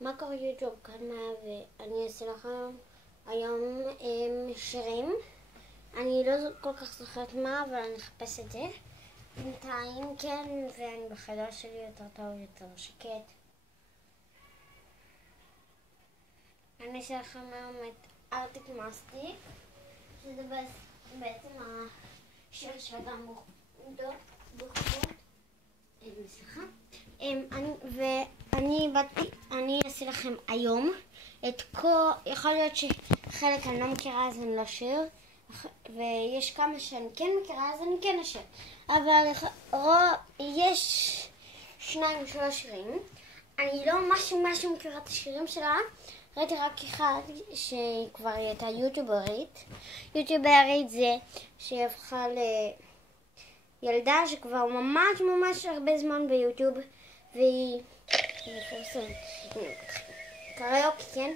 מה קורה יוטיוב? כאן ואני אעשה לכם היום שירים. אני לא כל כך זוכרת מה, אבל אני אחפש את זה. בינתיים כן, ואני בחדר שלי יותר טוב, יותר שקט. אני אעשה לכם היום את ארטיק מסטיק, שזה בעצם השיר של אדם בוחרות. סליחה. ואני אעשה לכם היום את יכול להיות שחלק אני לא מכירה אז אני לא אשיר, ויש כמה שאני כן מכירה אז אני כן אשיר, אבל יש 2-3 שירים. אני לא משהו מכירה את השירים שלה, ראיתי רק אחד שכבר הייתה יוטיוברית. יוטיוברית זה שהיא הפכה ילדה שכבר ממש הרבה זמן ביוטיוב, והיא מפורסמת. קריוקי, כן?